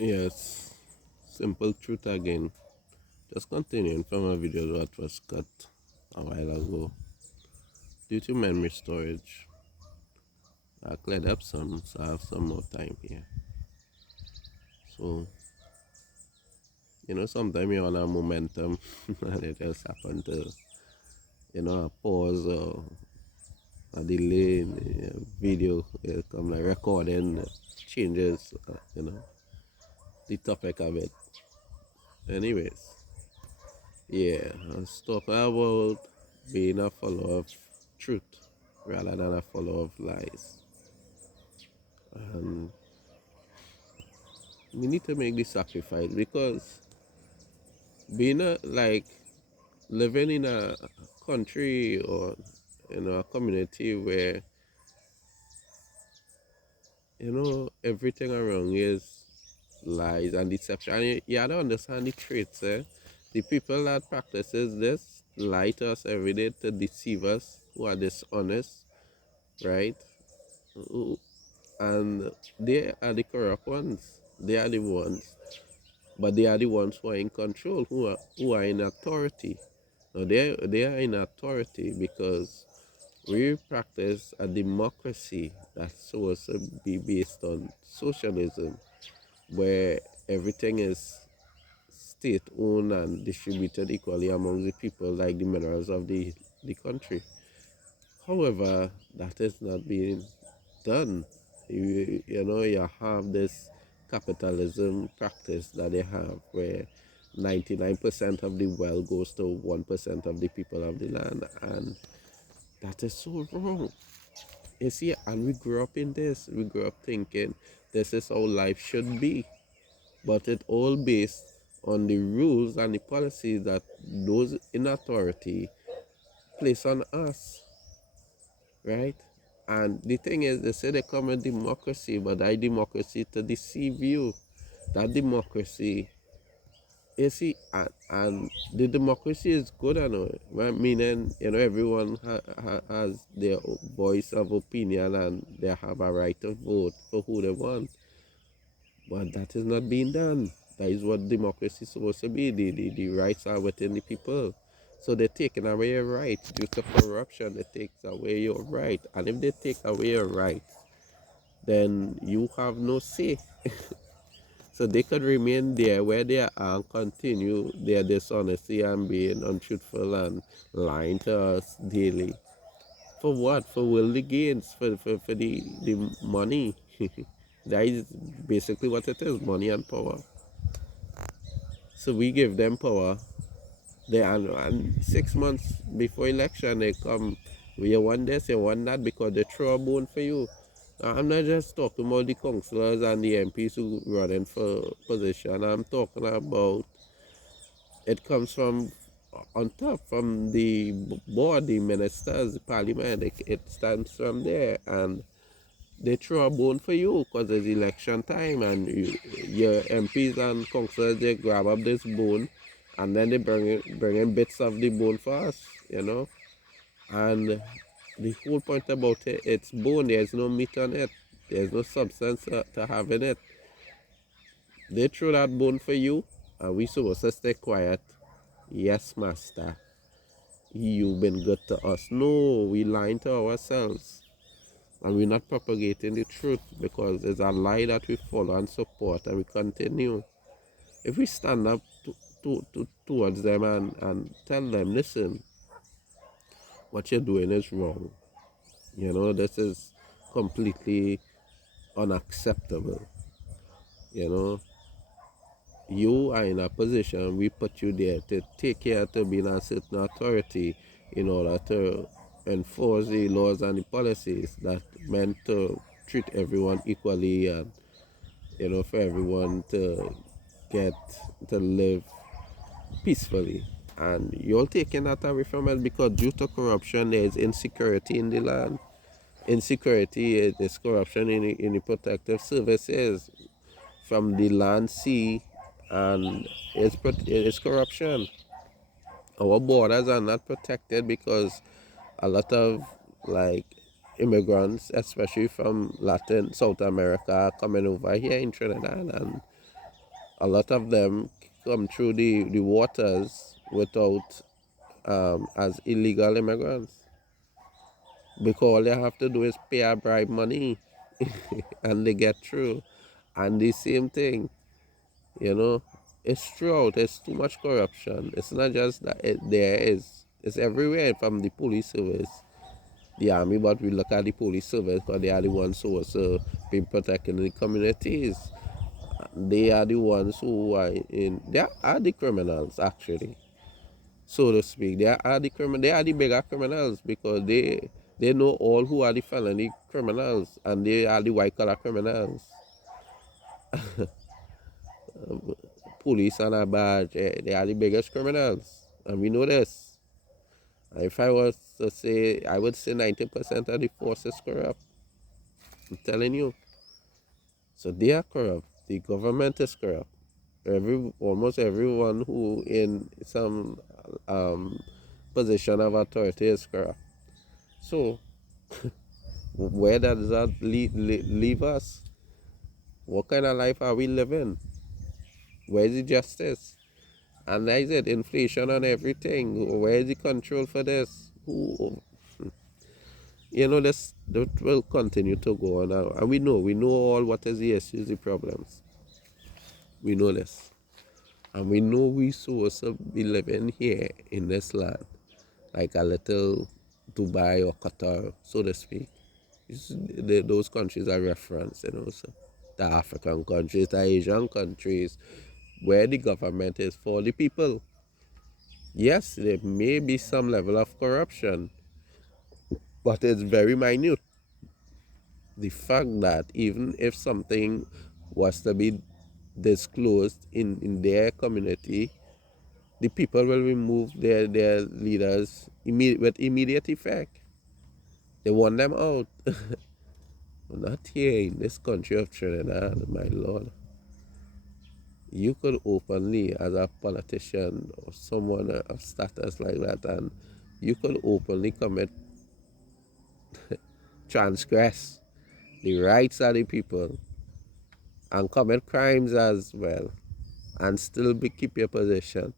Yes, simple truth again. Just continuing from a video that was cut a while ago. Due to memory storage, I cleared up some, so I have some more time here. So, sometimes you're on a momentum and it just happen to, a pause or a delay in the video, it come like recording changes, the topic of it. Anyways, yeah, let's talk about being a follower of truth rather than a follower of lies. And we need to make the sacrifice because being living in a country or a community where everything around you is lies and deception. And you have to understand the traits, eh? The people that practices this lie to us every day to deceive us, who are dishonest, right? And they are the corrupt ones. They are the ones, but they are the ones who are in control, who are in authority. Now they are in authority because we practice a democracy that's supposed to be based on socialism, where everything is state owned and distributed equally among the people, like the minerals of the country. However, that is not being done. You have this capitalism practice that they have where 99% of the wealth goes to 1% of the people of the land, and that is so wrong. You see, and we grew up in this. We grew up thinking this is how life should be, but it all based on the rules and the policies that those in authority place on us, right? And the thing is, they say they come a democracy, but that democracy to deceive you. That democracy, you see, and the democracy is good, I know. Well, meaning, everyone has their voice of opinion and they have a right to vote for who they want. But that is not being done. That is what democracy is supposed to be. The rights are within the people. So they're taking away your rights due to corruption. They take away your right. And if they take away your right, then you have no say. So they could remain there where they are and continue their dishonesty and being untruthful and lying to us daily. For what? For worldly gains, for the money. That is basically what it is, money and power. So we give them power. And 6 months before election, they come, you want this, you want that, because they throw a bone for you. I'm not just talking about the councillors and the MPs who running for position. I'm talking about it comes from on top, from the board, the ministers, the parliament. It stands from there, and they throw a bone for you because it's election time, and your MPs and councillors, they grab up this bone and then they bring in bits of the bone for us. And the whole point about it, it's bone, there's no meat on it, there's no substance to have in it. They throw that bone for you, and we supposed to stay quiet. Yes, master, you've been good to us. No, we lying to ourselves. And we're not propagating the truth because it's a lie that we follow and support, and we continue. If we stand up towards them and tell them, listen, what you're doing is wrong. This is completely unacceptable. You know, you are in a position, we put you there to take care, to be in a certain authority in order to enforce the laws and the policies that meant to treat everyone equally, and for everyone to get to live peacefully. And you're taking that away from us because due to corruption, there's insecurity in the land. Insecurity is corruption in the protective services from the land, sea, and it's corruption. Our borders are not protected because a lot of like immigrants, especially from Latin South America, are coming over here in Trinidad, and A lot of them come through the waters without as illegal immigrants because all they have to do is pay a bribe money and they get through. And the same thing, you know, it's throughout. It's too much corruption. It's not just that there is. It's everywhere from the police service, the army, but we look at the police service because they are the ones who also been protecting the communities. They are the ones who are in. They are the criminals actually, so to speak. They are the criminal. They are the bigger criminals because they know all who are the felony criminals and they are the white collar criminals. Police and a badge, they are the biggest criminals, and we know this. If I was to say, I would say 90% of the force is corrupt. I'm telling you. So they are corrupt. The government is corrupt. Almost everyone who in some um, position of authority is corrupt. So where does that leave us? What kind of life are we living? Where is the justice? And I said inflation and everything. Where is the control for this? Who, that will continue to go on, and we know all what is the issues, the problems. We know this, and we know we supposed to be living here in this land, like a little Dubai or Qatar, so to speak. Those countries are referenced, so the African countries, the Asian countries, where the government is for the people. Yes, there may be some level of corruption, but it's very minute. The fact that even if something was to be disclosed in their community, the people will remove their leaders with immediate effect. They want them out. Not here in this country of Trinidad, my lord. You could openly, as a politician or someone of status like that, and you could openly commit, transgress the rights of the people and commit crimes as well and still keep your position.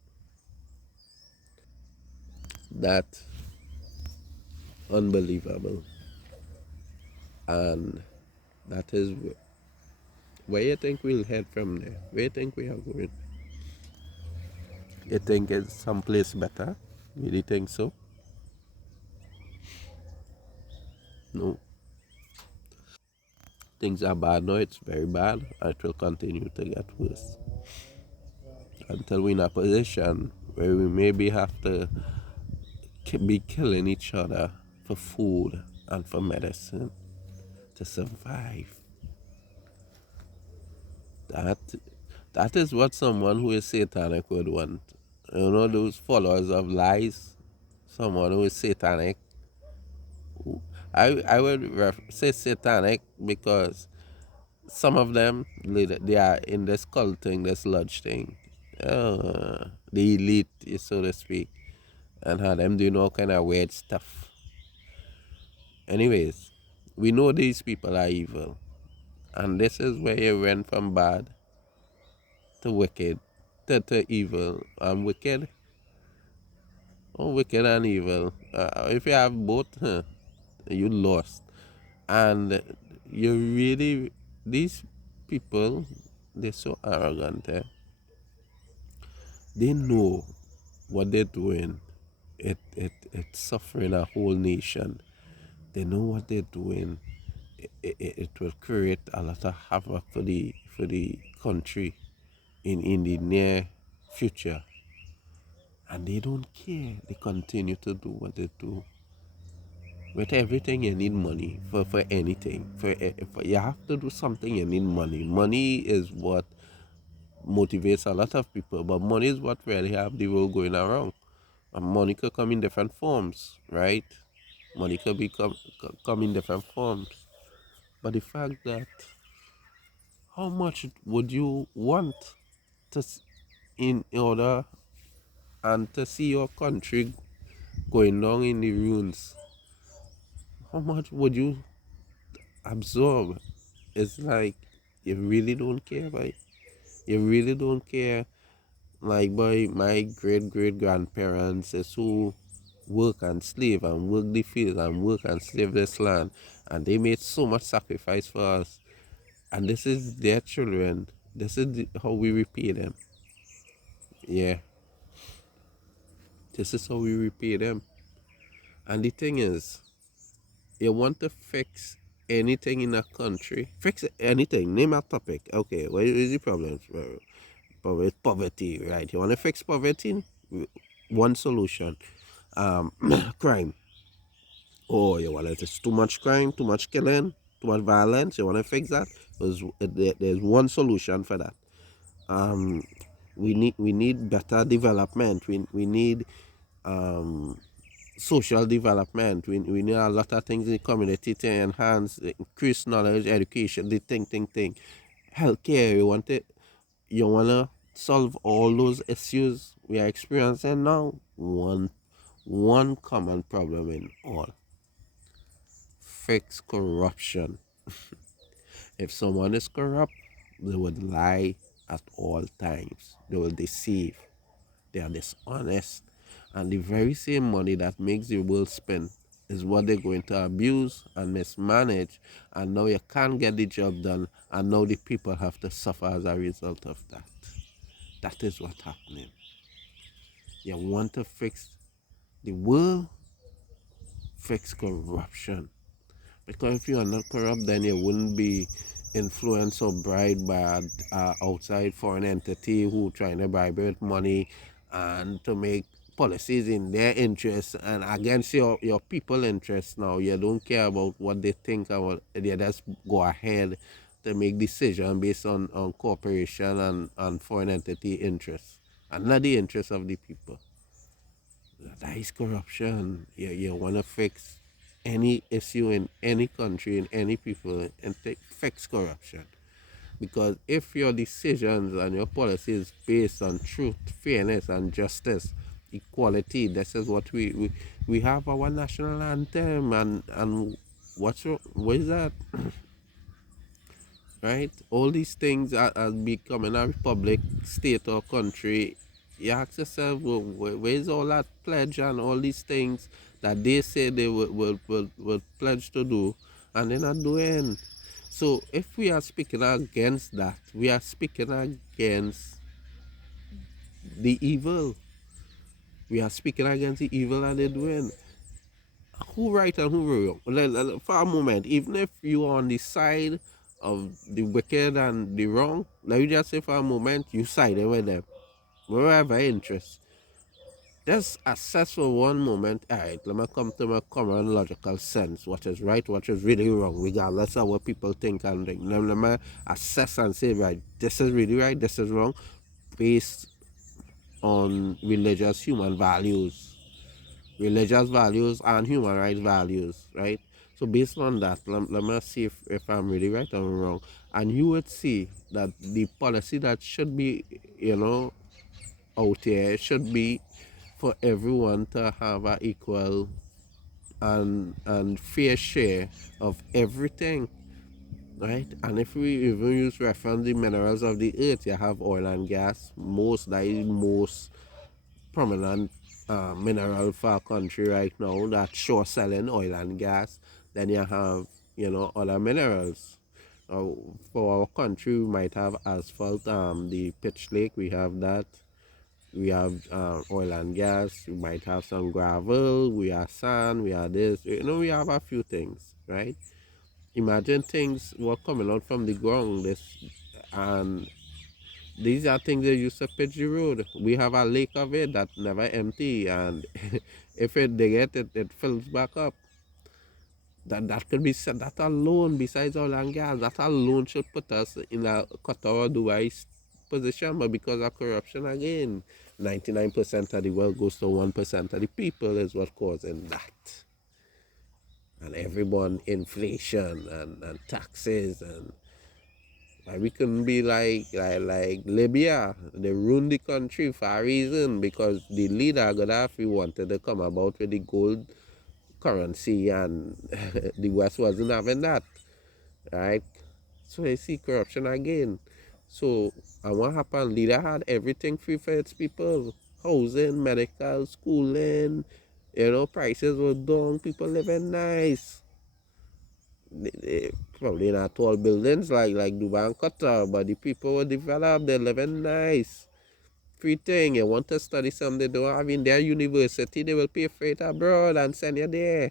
That unbelievable. And that is where you think we'll head from there. Where you think we are going? You think it's someplace better? Really think so? No. Things are bad now, it's very bad. It will continue to get worse. Until we're in a position where we maybe have to be killing each other for food and for medicine to survive. That that is what someone who is satanic would want. Those followers of lies, someone who is satanic. I would say satanic because some of them they are in this cult thing, this lodge thing, the elite, so to speak, and have them doing all kind of weird stuff. Anyways, we know these people are evil, and this is where you went from bad to wicked to evil and wicked. Oh, wicked and evil. If you have both, you lost. And you really, these people, they're so arrogant. They know what they're doing. It's suffering a whole nation. They know what they're doing. It will create a lot of havoc for the country in the near future. And they don't care. They continue to do what they do. With everything, you need money for anything. For you have to do something, you need money. Money is what motivates a lot of people, but money is what really have the world going around. And money could come in different forms, right? Money could come in different forms. But the fact that how much would you want to in order and to see your country going down in the ruins? How much would you absorb? It's like you really don't care about it. You really don't care. Like boy, my great grandparents is who work and slave and work the field and work and slave this land, and they made so much sacrifice for us. And this is their children. This is how we repay them. Yeah, this is how we repay them. And the thing is, you want to fix anything in a country, fix anything, name a topic. Okay, what is the problem? Poverty, right? You want to fix poverty? One solution, um, crime. Oh, you want it's too much crime, too much killing, too much violence. You want to fix that? There's one solution for that. Um, we need better development. We need um, social development. We need a lot of things in the community to enhance, increase knowledge, education, the thing. Healthcare, you wanna solve all those issues we are experiencing now. One common problem in all. Fix corruption. If someone is corrupt, they would lie at all times. They will deceive. They are dishonest. And the very same money that makes the world spin is what they're going to abuse and mismanage. And now you can't get the job done. And now the people have to suffer as a result of that. That is what's happening. You want to fix the world, fix corruption. Because if you are not corrupt, then you wouldn't be influenced or bribed by outside foreign entity who trying to bribe you with money and to make policies in their interest and against your people interest. Now you don't care about what they think about, they just go ahead to make decision based on corporation and foreign entity interests and not the interests of the people. That is corruption. You want to fix any issue in any country, in any people, and fix corruption. Because if your decisions and your policies based on truth, fairness, and justice, equality, this is what we have our national anthem, and what is that? Right? All these things are becoming a republic, state, or country. You ask yourself, where's all that pledge and all these things that they say they will pledge to do, and they're not doing? So if we are speaking against that, we are speaking against the evil. We are speaking against the evil that they're doing. Who right and who wrong? For a moment, even if you are on the side of the wicked and the wrong, let me just say for a moment, you sided with them. Wherever interest. Just assess for one moment, all right, let me come to my common logical sense, what is right, what is really wrong, regardless of what people think and think. Let me assess and say, right, this is really right, this is wrong, based on religious values and human rights values, right? So based on that, let me see if I'm really right or wrong. And you would see that the policy that should be, out here should be for everyone to have an equal and fair share of everything, right? And if we even use reference the minerals of the earth, you have oil and gas, most prominent mineral for our country right now that sure selling oil and gas. Then you have, other minerals. For our country, we might have asphalt, the pitch lake, we have that. We have oil and gas, we might have some gravel, we have sand, we have this, we have a few things, right? Imagine things were coming out from the ground, and these are things they use to pitch the road. We have a lake of it that never empty, and if they get it fills back up. That could be said. That alone, besides oil and gas, that alone should put us in a Qatar or Dubai position. But because of corruption again, 99% of the wealth goes to 1% of the people is what causing that. And everyone inflation and taxes and we couldn't be like Libya. They ruined the country for a reason because the leader Gaddafi wanted to come about with the gold currency and the West wasn't having that, right? So you see corruption again. So, and what happened? Leader had everything free for its people. Housing, medical, schooling, prices were down, people living nice. Probably not tall buildings like Dubai and Qatar, but the people were developed, they're living nice. Free thing, you want to study something they don't have in their university, they will pay for it abroad and send you there.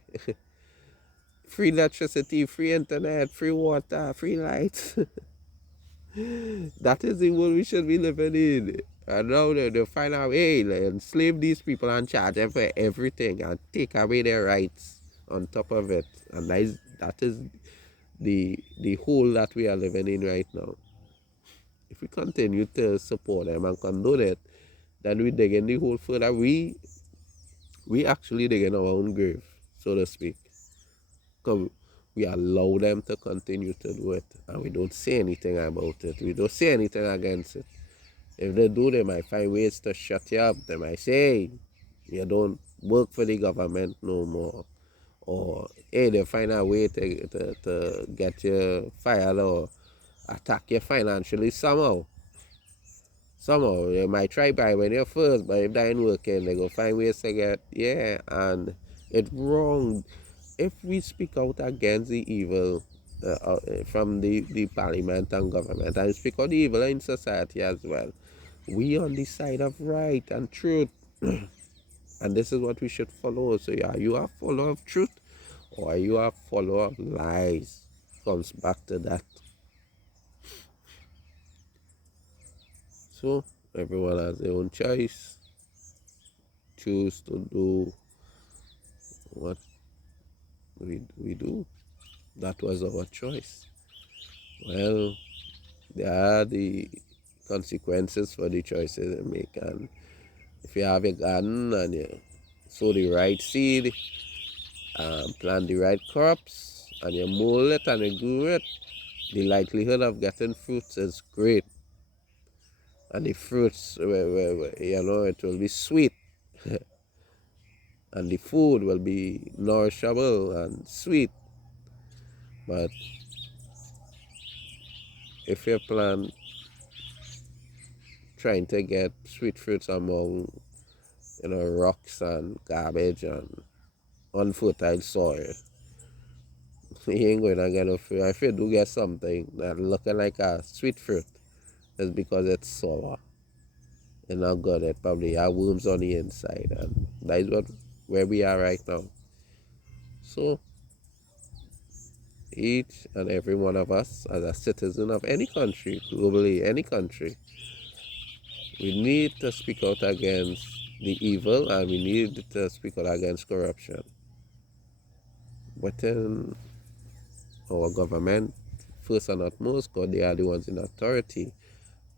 Free electricity, free internet, free water, free lights. That is the world we should be living in. And now they find out, hey, like, enslave these people and charge them for everything and take away their rights on top of it. And that is the hole that we are living in right now. If we continue to support them and condone it, then we dig in the hole further. We actually dig in our own grave, so to speak. Because we allow them to continue to do it and we don't say anything about it. We don't say anything against it. If they do, they might find ways to shut you up. They might say, hey, you don't work for the government no more. Or, hey, they find a way to get you fired or attack you financially somehow. Somehow, they might try by when you're first, but if that ain't working, they go find ways to get, yeah, and it's wrong. If we speak out against the evil from the parliament and government, and speak out the evil in society as well, we on the side of right and truth. And this is what we should follow. So are you a follower of truth or are you a follower of lies? Comes back to that. So everyone has their own choice. Choose to do what we do. That was our choice. Well, there are the consequences for the choices they make. And if you have a garden and you sow the right seed, plant the right crops, and you mold it and you grow it, the likelihood of getting fruits is great. And the fruits, it will be sweet. And the food will be nourishable and sweet. But if you plant trying to get sweet fruits among, rocks and garbage and unfertile soil, you ain't going to get no fruit. If you do get something that looking like a sweet fruit, it's because it's sour. And not good. It probably have worms on the inside, and that is where we are right now. So each and every one of us, as a citizen of any country, globally, any country, we need to speak out against the evil and we need to speak out against corruption within our government, first and utmost, because they are the ones in authority.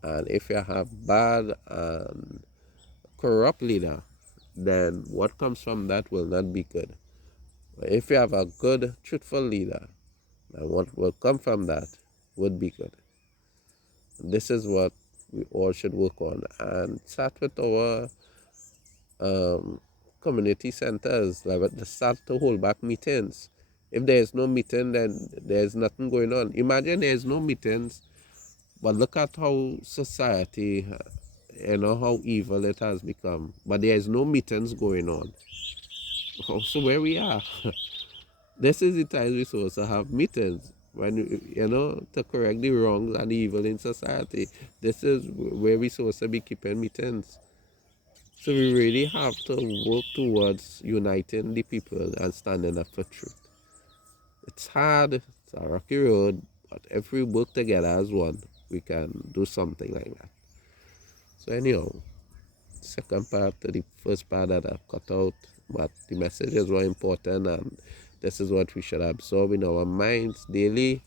And if you have bad and corrupt leader, then what comes from that will not be good. But if you have a good, truthful leader, then what will come from that would be good. This is what we all should work on and start with our community centers, like start to hold back meetings. If there is no meeting, then there's nothing going on. Imagine there's no meetings, but look at how society, how evil it has become. But there is no meetings going on. So where we are, this is the time we're supposed to have meetings when to correct the wrongs and the evil in society. This is where we're supposed to be keeping meetings. So we really have to work towards uniting the people and standing up for truth. It's hard, it's a rocky road, but if we work together as one, we can do something like that. So anyhow, second part to the first part that I've cut out, but the messages were important and this is what we should absorb in our minds daily.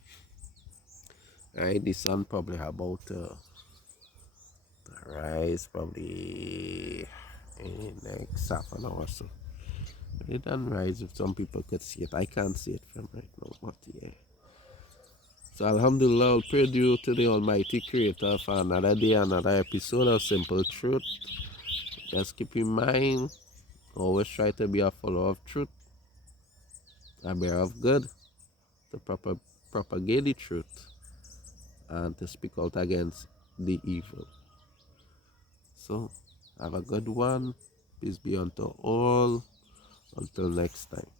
Right, the sun probably about to rise probably in next half an hour or so. It doesn't rise if some people could see it. I can't see it from right now, but yeah. So Alhamdulillah, I'll pray due to the Almighty Creator for another day, another episode of Simple Truth. Just keep in mind, always try to be a follower of truth, a bearer of good, to propagate the truth, and to speak out against the evil. So have a good one. Peace be unto all. Until next time.